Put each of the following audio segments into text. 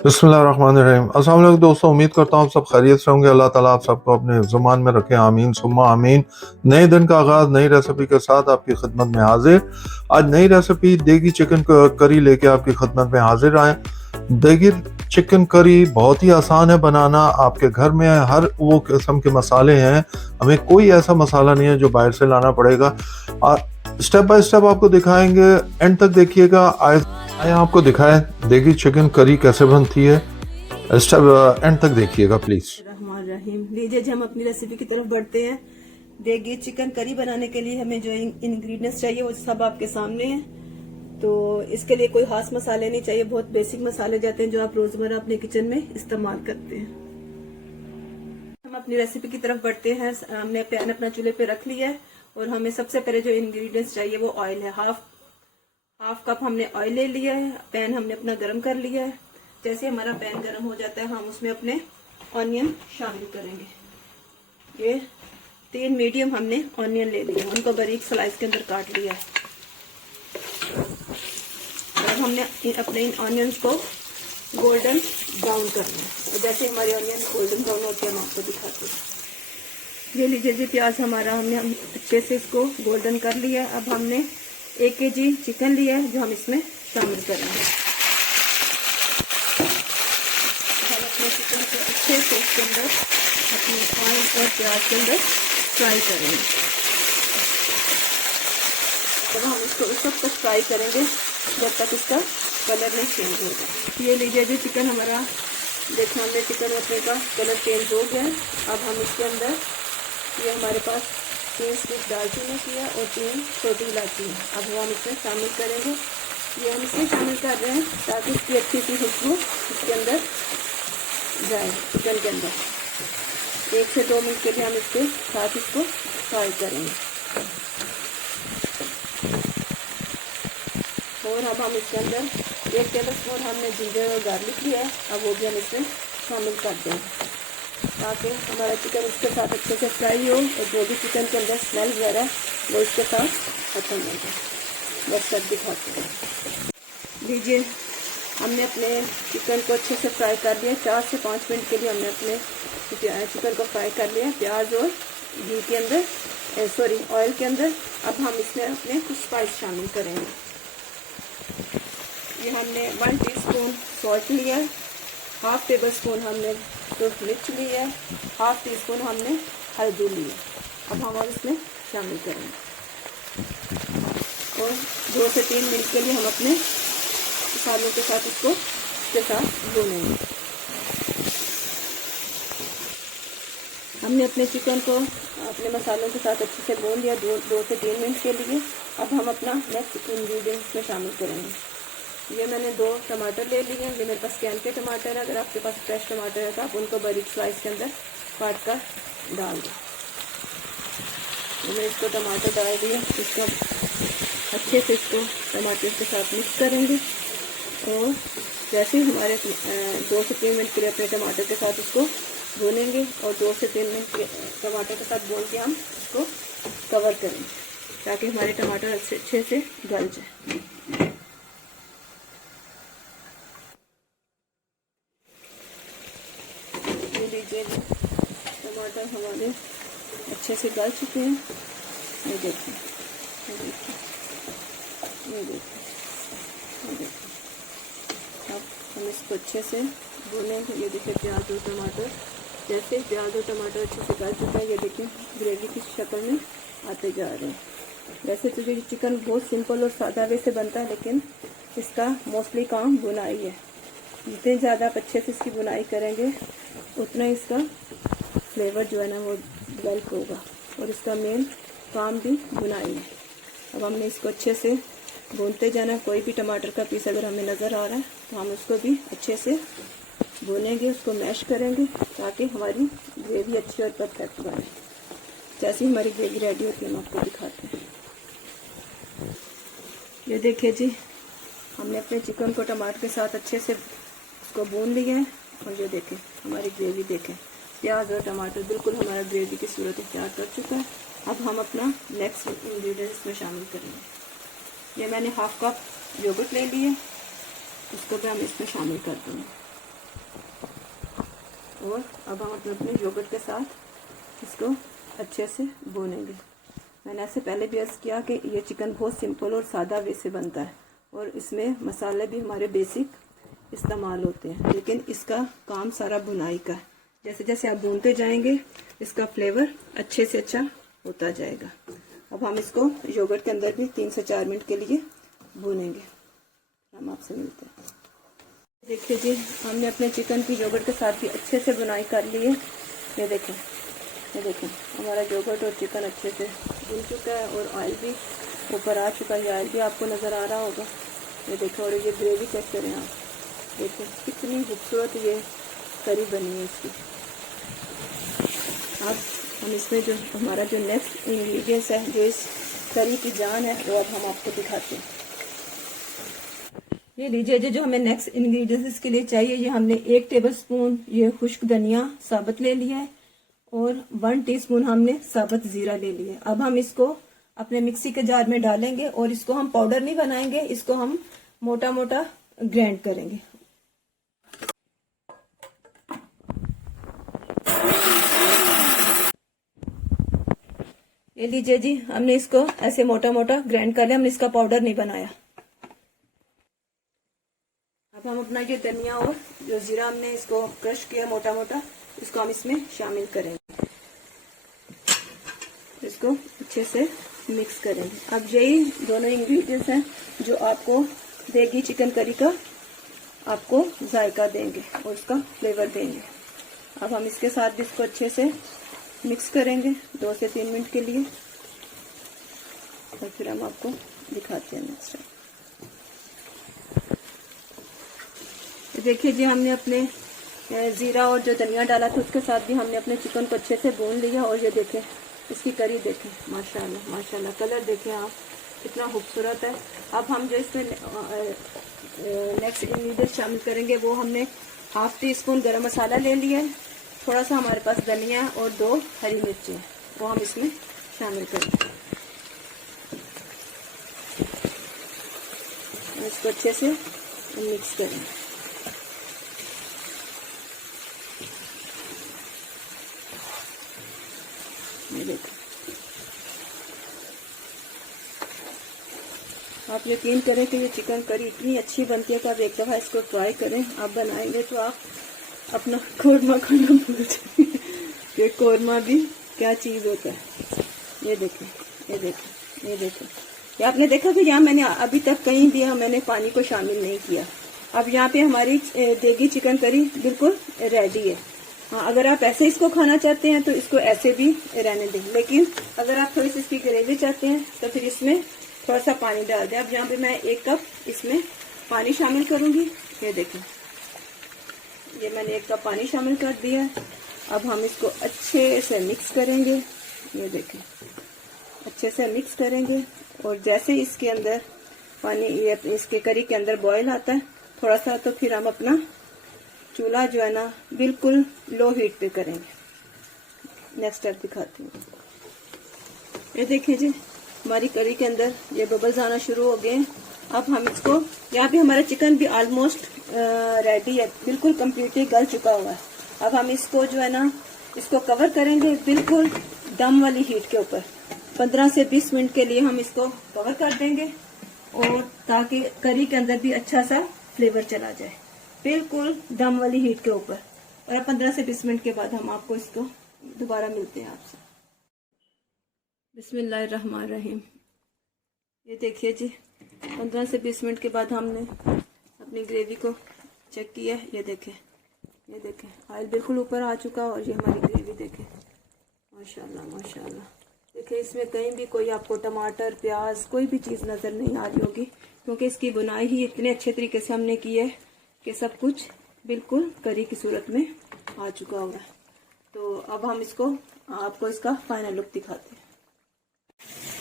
बिस्मिल्लाहिर्रहमानिर्रहीम। अस्सलाम वालेकुम दोस्तों, उम्मीद करता हूँ आप सब खैरियत से होंगे। अल्लाह ताला आप सबको अपने ज़ुबान में रखे, आमीन सुम्मा आमीन। नए दिन का आगाज़ नई रेसिपी के साथ आपकी खिदमत में हाजिर। आज नई रेसिपी देगी चिकन करी लेके आपकी खिदमत में हाजिर आए। देगी चिकन करी बहुत ही आसान है बनाना। आपके घर में हर वो किस्म के मसाले हैं, हमें कोई ऐसा मसाला नहीं है जो बाहर से लाना पड़ेगा। स्टेप बाय स्टेप आपको दिखाएंगे, एंड तक देखिएगा। आए आपको दिखाएं देगी चिकन करी कैसे बनती है। स्टेप एंड तक देखिएगा प्लीज। रहीम। लीजिए जी, हम अपनी रेसिपी की तरफ बढ़ते हैं। देगी चिकन करी बनाने के लिए हमें जो इंग्रेडिएंट्स चाहिए वो सब आपके सामने है। तो इसके लिए कोई खास मसाले नहीं चाहिए, बहुत बेसिक मसाले जाते हैं जो आप रोजमर्रा अपने किचन में इस्तेमाल करते हैं। हम अपनी रेसिपी की तरफ बढ़ते हैं। हमने पैन अपना चूल्हे पे रख लिया है और हमें सबसे पहले जो इंग्रेडिएंट्स चाहिए वो ऑयल है। हाफ कप हमने ऑयल ले लिया है। पैन हमने अपना गर्म कर लिया है। जैसे हमारा पैन गर्म हो जाता है हम उसमें अपने ऑनियन शामिल करेंगे। ये 3 मीडियम हमने ऑनियन ले लिए, उनको बारीक स्लाइस के अंदर काट लिया है। और हमने अपने इन ऑनियंस को गोल्डन ब्राउन करना है। जैसे हमारे ऑनियन गोल्डन ब्राउन होते हैं हम आपको दिखाते हैं। ये लीजिए जी, प्याज हमारा हमने अच्छे से इसको गोल्डन कर लिया है। अब हमने 1 kg चिकन लिया है जो हम इसमें शामिल करेंगे। हम अपने चिकन को अच्छे से इसके अंदर अपने ऑयल और प्याज के अंदर फ्राई करेंगे। तो हम इसको उस वक्त तक फ्राई करेंगे जब तक इसका कलर नहीं चेंज होगा। ये लीजिए जी, चिकन हमारा देखना, हमने चिकन रखने का कलर चेंज हो गया। अब हम इसके अंदर ये हमारे पास 3 स्टिक दालचीनी की है और 3 छोटी इलायची है। अब वो हम इसमें शामिल करेंगे। ये हम इसमें शामिल कर रहे हैं ताकि इसकी अच्छी सी खुशबू इसके अंदर जाए चिकन के अंदर। 1 से 2 मिनट के लिए हम इसके साथ इसको फ्राई करेंगे। और अब हम इसके अंदर 1 टेबलस्पून हमने जिंजर और गार्लिक लिया है। अब वो भी हम इसमें शामिल कर देंगे ताकि हमारा चिकन इसके साथ अच्छे से फ्राई हो और जो भी चिकन के अंदर स्मेल वगैरह वो इसके साथ खत्म हो जाए। बस सब दिखाते हैं। लीजिए, हमने अपने चिकन को अच्छे से फ्राई कर लिया। 4 से 5 मिनट के लिए हमने अपने चिकन को फ्राई कर लिया प्याज और घी के अंदर, ऑयल के अंदर। अब हम इसमें अपने कुछ स्पाइस शामिल करेंगे। ये हमने 1 टीस्पून सॉल्ट लिया है, 1/2 टेबलस्पून हमने तो मिर्च ली है, 1/2 टीस्पून हमने हल्दी ली है। अब हम और इसमें शामिल करेंगे और 2 से 3 मिनट के लिए हम अपने मसालों के साथ इसके साथ भूनेंगे। हमने अपने चिकन को अपने मसालों के साथ अच्छे से भून लिया 2 से 3 मिनट के लिए। अब हम अपना नेक्स्ट इंग्रेडिएंट्स में शामिल करेंगे। ये मैंने 2 टमाटर ले लिए हैं। ये मेरे पास कैन के टमाटर है। अगर आपके पास फ्रेश टमाटर है तो आप उनको बारीक स्लाइस के अंदर काट कर डाल दें। मैंने इसको टमाटर डाल दिया। इसको अच्छे से इसको टमाटर के साथ मिक्स करेंगे और जैसे ही हमारे 2 से 3 मिनट के लिए अपने टमाटर के साथ इसको भूनेंगे और 2 से 3 मिनट के टमाटर के साथ भून के हम इसको कवर करेंगे ताकि हमारे टमाटर अच्छे से गल जाए। लीजिए, टमाटर हमारे अच्छे से गल चुके हैं। ये देखिए, ये देखिए, ये देखिए, ये देखिए। अब हम इसको अच्छे से भूनेंगे। ये देखिए, प्याज और टमाटर, जैसे प्याज और टमाटर अच्छे से गल चुका है, ये देखिए ग्रेवी की शक्ल में आते जा रहे हैं। वैसे तो ये चिकन बहुत सिंपल और सादा वे से बनता है, लेकिन इसका मोस्टली काम बुनाई है। जितने ज़्यादा आप अच्छे से इसकी बुनाई करेंगे उतना इसका फ्लेवर जो है ना वो डेवलप होगा और इसका मेन काम भी बुनाई है। अब हमने इसको अच्छे से भूनते जाना। कोई भी टमाटर का पीस अगर हमें नज़र आ रहा है तो हम उसको भी अच्छे से भूनेंगे, उसको मैश करेंगे ताकि हमारी ग्रेवी अच्छी और परफेक्ट बने। जैसे ही हमारी ग्रेवी रेडी होती है हम आपको दिखाते हैं। ये देखिए जी, हमने अपने चिकन को टमाटर के साथ अच्छे से उसको भून लिया है और ये देखें हमारी ग्रेवी, देखें प्याज और टमाटर बिल्कुल हमारा ग्रेवी की सूरत इख्तियार कर चुका है। अब हम अपना नेक्स्ट इंग्रेडिएंट्स में शामिल करेंगे। ये मैंने 1/2 कप योगर्ट ले लिए, उसको भी हम इसमें शामिल कर देंगे। और अब हम अपने योगर्ट के साथ इसको अच्छे से भूनेंगे। मैंने ऐसे पहले भी अर्ज़ किया कि ये चिकन बहुत सिंपल और सादा वे से बनता है और इसमें मसाले भी हमारे बेसिक इस्तेमाल होते हैं, लेकिन इसका काम सारा भुनाई का है। जैसे जैसे आप भूनते जाएंगे इसका फ्लेवर अच्छे से अच्छा होता जाएगा। अब हम इसको योगर्ट के अंदर भी 3 से 4 मिनट के लिए भूनेंगे। हम आपसे मिलते हैं। देखिए जी, हमने अपने चिकन की योगर्ट के साथ भी अच्छे से बुनाई कर ली है। ये देखें हमारा योगर्ट और चिकन अच्छे से भून चुका है और ऑयल भी ऊपर आ चुका है। ऑयल भी आपको नज़र आ रहा होगा। ये देखो, और ये ग्रेवी चेक करें आप, देखो कितनी खूबसूरत ये करी बनी है इसकी। अब हम इसमें जो हमारा जो नेक्स्ट इंग्रेडिएंट्स है, जो इस करी की जान है, वो अब हम आपको दिखाते हैं। ये लीजिए जो हमें नेक्स्ट इंग्रेडिएंट्स इसके लिए चाहिए, ये हमने 1 टेबलस्पून ये खुश्क धनिया साबुत ले लिया है और 1 टीस्पून हमने साबुत जीरा ले लिया है। अब हम इसको अपने मिक्सी के जार में डालेंगे और इसको हम पाउडर नहीं बनाएंगे, इसको हम मोटा मोटा ग्राइंड करेंगे। ये लीजिए जी, हमने इसको ऐसे मोटा मोटा ग्राइंड कर लिया, हमने इसका पाउडर नहीं बनाया। अब हम अपना ये धनिया और जो जीरा हमने इसको क्रश किया मोटा मोटा, इसको हम इसमें शामिल करेंगे, इसको अच्छे से मिक्स करेंगे। अब यही दोनों इंग्रेडिएंट्स हैं जो आपको देगी चिकन करी का आपको जायका देंगे और इसका फ्लेवर देंगे। अब हम इसके साथ भी इसको अच्छे से मिक्स करेंगे 2 से 3 मिनट के लिए और फिर हम आपको दिखाते हैं नेक्स्ट टाइम। देखिए जी, हमने अपने जीरा और जो धनिया डाला था उसके साथ भी हमने अपने चिकन को अच्छे से भून लिया और ये देखें इसकी करी देखें, माशाल्लाह माशाल्लाह, कलर देखें आप कितना खूबसूरत है। अब हम जो इसमें नेक्स्ट इंग्रेडिएंट शामिल करेंगे वो हमने 1/2 टीस्पून गरम मसाला ले लिया है, थोड़ा सा हमारे पास धनिया और 2 हरी मिर्ची है, वो हम इसमें शामिल करेंगे। इसको अच्छे से मिक्स करेंगे। ये देखो, आप यकीन करें कि ये चिकन करी इतनी अच्छी बनती है कि आप एक दफ़ा इसको ट्राई करें। आप बनाएंगे तो आप अपना कौरमा खाना भूल जाएंगे कि कौरमा भी क्या चीज़ होता है। ये देखें, ये देखें, ये देखें, ये आपने देखा कि यहाँ मैंने अभी तक कहीं भी मैंने पानी को शामिल नहीं किया। अब यहाँ पे हमारी देगी चिकन करी बिल्कुल रेडी है। हाँ, अगर आप ऐसे इसको खाना चाहते हैं तो इसको ऐसे भी रहने दें, लेकिन अगर आप थोड़ी सी इसकी ग्रेवी चाहते हैं तो फिर इसमें थोड़ा सा पानी डाल दें। अब यहाँ पे मैं 1 कप इसमें पानी शामिल करूंगी। ये देखें, ये मैंने 1 कप पानी शामिल कर दिया है। अब हम इसको अच्छे से मिक्स करेंगे। ये देखें, अच्छे से मिक्स करेंगे और जैसे इसके अंदर पानी ये इसके करी के अंदर बॉयल आता है थोड़ा सा, तो फिर हम अपना चूल्हा जो है ना बिल्कुल लो हीट पे करेंगे। नेक्स्ट स्टेप दिखाती हूँ। ये देखिए जी, हमारी करी के अंदर ये बबल्स आना शुरू हो गए। अब हम इसको, यहाँ पे हमारा चिकन भी ऑलमोस्ट रेडी है, बिल्कुल कम्प्लीटली गल चुका हुआ है। अब हम इसको जो है ना इसको कवर करेंगे बिल्कुल दम वाली हीट के ऊपर। 15 से 20 मिनट के लिए हम इसको कवर कर देंगे और ताकि करी के अंदर भी अच्छा सा फ्लेवर चला जाए, बिल्कुल दम वाली हीट के ऊपर। और 15 से 20 मिनट के बाद हम आपको इसको दोबारा मिलते हैं आपसे। बिस्मिल्लाहिर्रहमानिर्रहीम। ये देखिए जी, 15 से 20 मिनट के बाद हमने अपनी ग्रेवी को चेक किया है। ये देखें, ये देखें, ऑयल बिल्कुल ऊपर आ चुका और ये हमारी ग्रेवी देखें, माशाल्लाह माशाल्लाह। देखिए, इसमें कहीं भी कोई आपको टमाटर प्याज कोई भी चीज़ नज़र नहीं आ रही होगी, क्योंकि इसकी बुनाई ही इतने अच्छे तरीके से हमने की है कि सब कुछ बिल्कुल करी की सूरत में आ चुका होगा। तो अब हम इसको आपको इसका फाइनल लुक दिखाते हैं।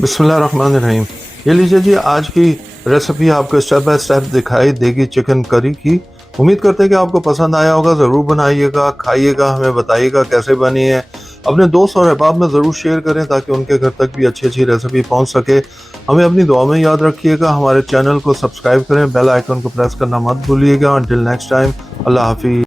बिस्मिल्लाहिर्रहमानिर्रहीम। ये लीजिए जी, आज की रेसिपी आपको स्टेप बाय स्टेप दिखाई देगी चिकन करी की। उम्मीद करते हैं कि आपको पसंद आया होगा। ज़रूर बनाइएगा, खाइएगा, हमें बताइएगा कैसे बनी है। अपने दोस्त और अहबाब में ज़रूर शेयर करें ताकि उनके घर तक भी अच्छी अच्छी रेसिपी पहुंच सके। हमें अपनी दुआ में याद रखिएगा। हमारे चैनल को सब्सक्राइब करें, बेल आइकन को प्रेस करना मत भूलिएगा। अंटिल नेक्स्ट टाइम, अल्लाह हाफिज़।